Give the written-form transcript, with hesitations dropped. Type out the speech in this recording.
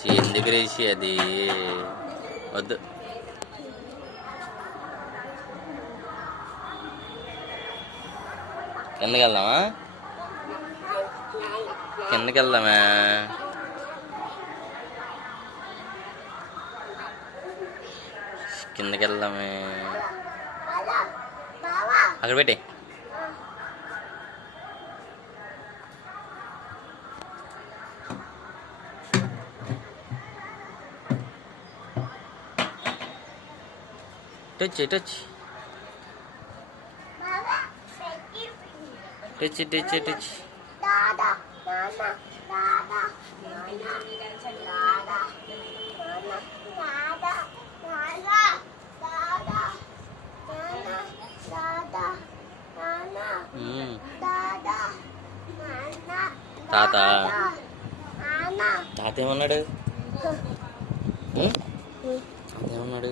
ఎందుకు రేసి అది వద్దు. కిందకి వెళ్దామా? కిందకి వెళ్దామా? కిందకి వెళ్దామే. అక్కడ పెట్టి touch touch touch touch touch. తాత తాత ఏమన్నాడు? తాత ఏమన్నాడు?